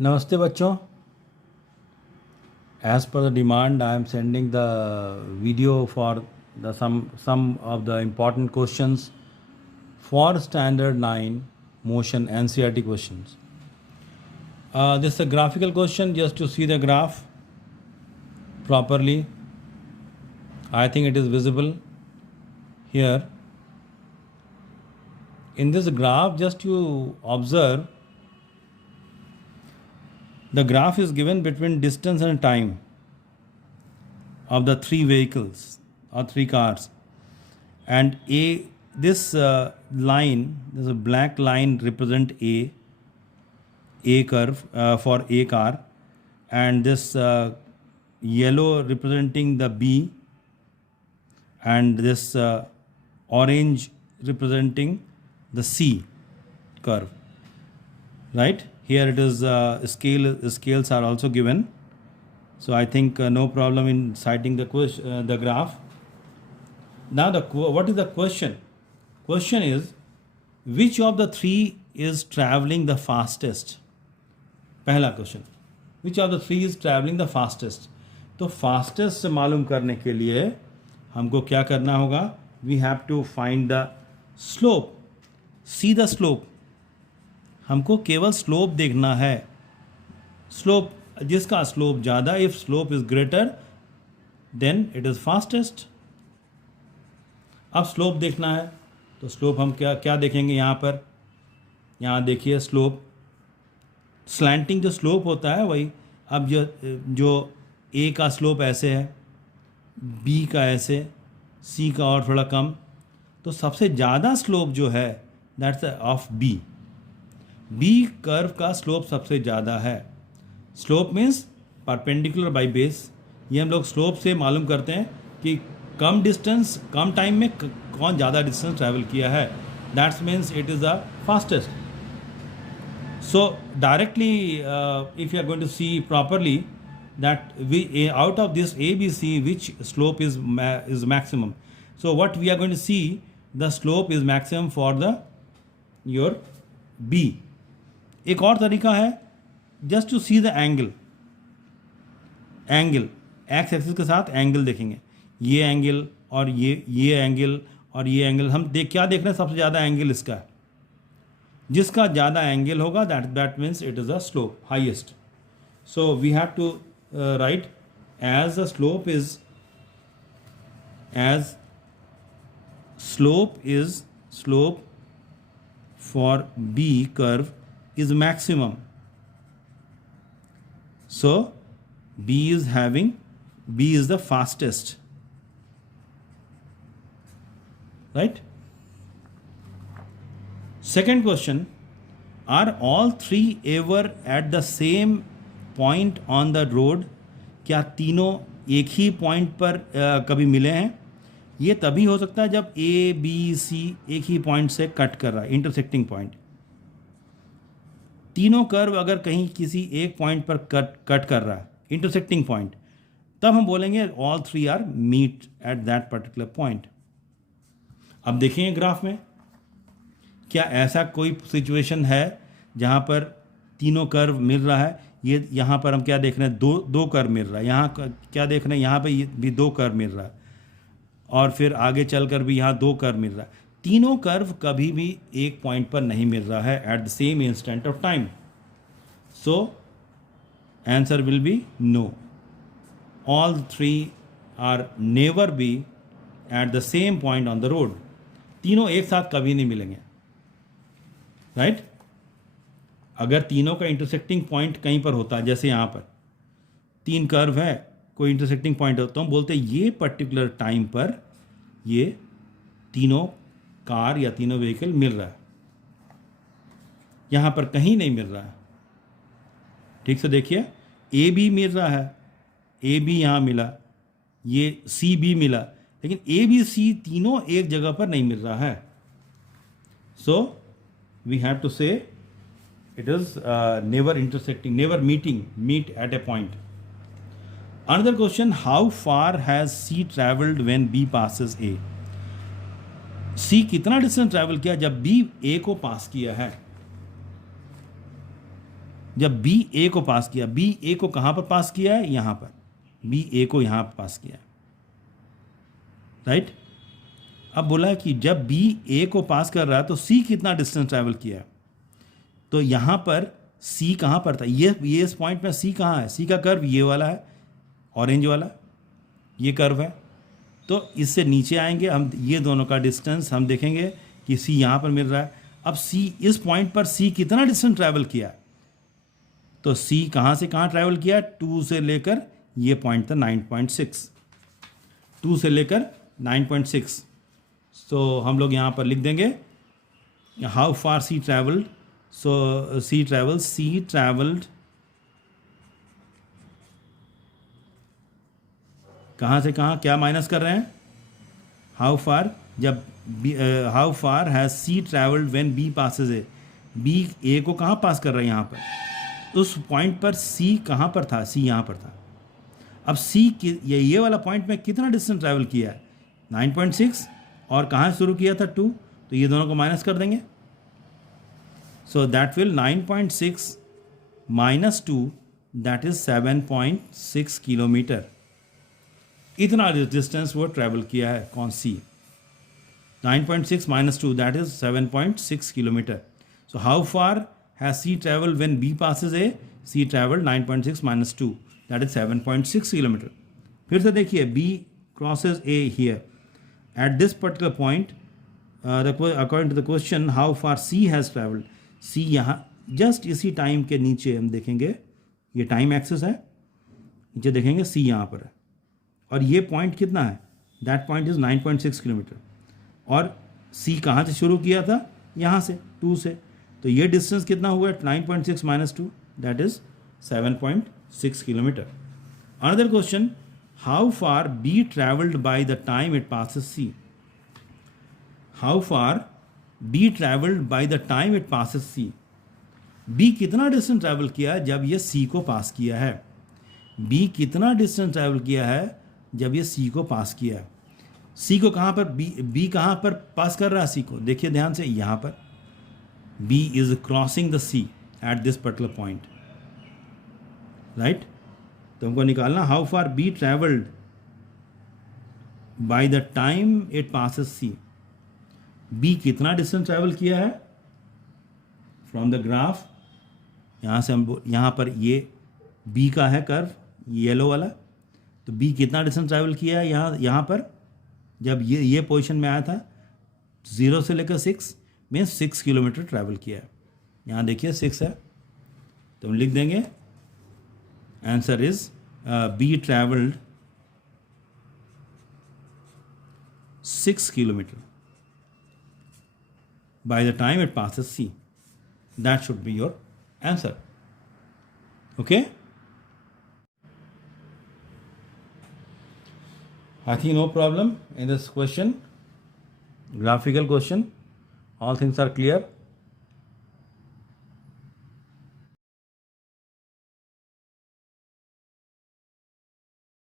नमस्ते बच्चों. As per the demand, I am sending the video for the some of the important questions for Standard 9 motion NCERT questions. This is a graphical question just to see the graph properly. I think it is visible here. In this graph, just you observe, the graph is given between distance and time of the three vehicles or three cars, and this line, this a black line represent a curve for a car, and this yellow representing the B, and this orange representing the C curve, right? Here it is scales are also given, so I think no problem in citing the graph. Now what is the question? Question is, which of the three is traveling the fastest? पहला question, which of the three is travelling the fastest. तो fastest से मालूम करने के लिए हमको क्या करना होगा? We have to find the slope. See the slope. हमको केवल स्लोप देखना है. स्लोप, जिसका स्लोप ज़्यादा, if slope is greater than it is fastest. अब स्लोप देखना है तो स्लोप हम क्या क्या देखेंगे? यहाँ पर, यहाँ देखिए स्लोप, स्लैंटिंग जो स्लोप होता है वही. अब जो ए का स्लोप ऐसे है, बी का ऐसे, सी का और थोड़ा कम, तो सबसे ज़्यादा स्लोप जो है that's of B. B curve का स्लोप सबसे ज़्यादा है. Slope means perpendicular by base. ये हम लोग स्लोप से मालूम करते हैं कि कम डिस्टेंस, कम टाइम में कौन ज़्यादा डिस्टेंस ट्रैवल किया है. That's means it is the fastest. So directly, if you are going to see properly, that out of this ABC, which slope is maximum? So what we are going to see, the slope is maximum for the your B. एक और तरीका है, just to see the angle x axis के साथ angle देखेंगे. ये angle और ये एंगल और ये एंगल, हम क्या देख रहे हैं? सबसे ज़्यादा एंगल इसका है. जिसका ज़्यादा एंगल होगा that means it is a slope highest. So we have to write as the slope is slope for B curve is maximum. So B is the fastest, right? Second question, are all three ever at the same point on the road? क्या तीनों एक ही point पर कभी मिले हैं? ये तभी हो सकता है जब ए बी सी एक ही पॉइंट से कट कर रहा है, इंटरसेक्टिंग पॉइंट. तीनों कर्व अगर कहीं किसी एक पॉइंट पर कट कर रहा है, इंटरसेक्टिंग पॉइंट, तब हम बोलेंगे all three are meet at that particular point. अब देखेंगे ग्राफ में, क्या ऐसा कोई सिचुएशन है जहाँ पर तीनों कर्व मिल रहा है? ये यहाँ पर हम क्या देख रहे हैं? दो कर्व मिल रहा है. यहाँ क्या देख रहे हैं? यहाँ पे भी दो कर्व मिल रहा है, और फिर आगे चलकर भी यहाँ दो कर्व मिल रहा है. तीनों कर्व कभी भी एक पॉइंट पर नहीं मिल रहा है at the same instant of time. So answer will be no. All three are never be at the same point on the road. तीनों एक साथ कभी नहीं मिलेंगे, राइट? अगर तीनों का इंटरसेक्टिंग पॉइंट कहीं पर होता है, जैसे यहाँ पर तीन कर्व है, कोई इंटरसेक्टिंग पॉइंट होता है, हम बोलते हैं ये पर्टिकुलर टाइम पर ये तीनों कार या तीनों व्हीकल मिल रहा है. यहाँ पर कहीं नहीं मिल रहा है. ठीक से देखिए, ए बी मिल रहा है, ए बी यहाँ मिला, ये सी बी मिला, लेकिन ए बी सी तीनों एक जगह पर नहीं मिल रहा है. सो we have to say it is never intersecting, never meet at a point. Another question, how far has C traveled when B passes A? C कितना डिस्टेंस ट्रैवल किया जब B A को पास किया है? जब बी ए को पास किया, B A को कहाँ पर पास किया है, यहाँ पर, बी ए को यहाँ पर पास किया है, राइट। अब बोला कि जब बी ए को पास कर रहा है तो सी कितना डिस्टेंस ट्रैवल किया है, तो यहाँ पर सी कहाँ पर था, ये इस पॉइंट में सी कहाँ है, सी का कर्व ये वाला है, ऑरेंज वाला ये कर्व है। तो इससे नीचे आएंगे हम, ये दोनों का डिस्टेंस हम देखेंगे कि सी यहाँ पर मिल रहा है। अब सी, इस पॉइंट पर सी कितना डिस्टेंस ट्रैवल किया है, तो सी कहाँ से कहाँ ट्रैवल किया, 2 से लेकर ये पॉइंट था 9.6, 2 से लेकर 9.6। तो हम लोग यहाँ पर लिख देंगे how far C travelled, so C travelled कहाँ से कहाँ, क्या माइनस कर रहे हैं, हाउ फार, जब how far has C travelled when B passes A, B A को कहाँ पास कर रहा है, यहाँ पर, उस पॉइंट पर सी कहाँ पर था, सी यहाँ पर था। अब सी ये वाला पॉइंट में कितना डिस्टेंस ट्रैवल किया है, 9.6, और कहाँ शुरू किया था 2, तो ये दोनों को माइनस कर देंगे। So that will 9.6 minus 2, that is 7.6 kilometre. इतना डिस्टेंस वो ट्रैवल किया है, कौन सी, 9.6 minus 2, that is 7.6 kilometre. So how far has C travel when B passes A, C travel 9.6 minus 2, that is 7.6 kilometre. फिर से देखिए, B crosses A here at this particular point, according to the question how far C has traveled, C यहाँ just इसी time के नीचे हम देखेंगे, ये टाइम एक्सिस है, नीचे देखेंगे C यहाँ पर है, और ये पॉइंट कितना है, दैट पॉइंट इज 9.6 किलोमीटर, और C कहाँ से शुरू किया था, यहाँ से 2 से, तो ये डिस्टेंस कितना हुआ, 9.6 minus 2, that is 7.6 kilometre. Another question, how far B traveled by the time it passes C? How far B traveled by the time it passes C? B कितना डिस्टेंस ट्रैवल किया है जब ये C को पास किया है, B कितना distance travel किया है जब ये C को पास किया है। C को कहाँ पर, B कहाँ पर पास कर रहा है C को, देखिए ध्यान से, यहाँ पर B is crossing the C at this particular point, right? तो हमको निकालना how far B travelled by the time it passes C, B कितना डिस्टेंस ट्रैवल किया है फ्रॉम द ग्राफ, यहाँ से हम, यहाँ पर ये बी का है कर्व येलो वाला, तो बी कितना डिस्टेंस ट्रैवल किया है यहाँ पर, जब ये पोजीशन में आया था 0 से लेकर 6, मीन्स 6 किलोमीटर ट्रैवल किया है। यहाँ देखिए 6 है, तो हम लिख देंगे answer is B traveled 6 kilometer by the time it passes C. That should be your answer. Okay? I think no problem in this question. Graphical question. All things are clear.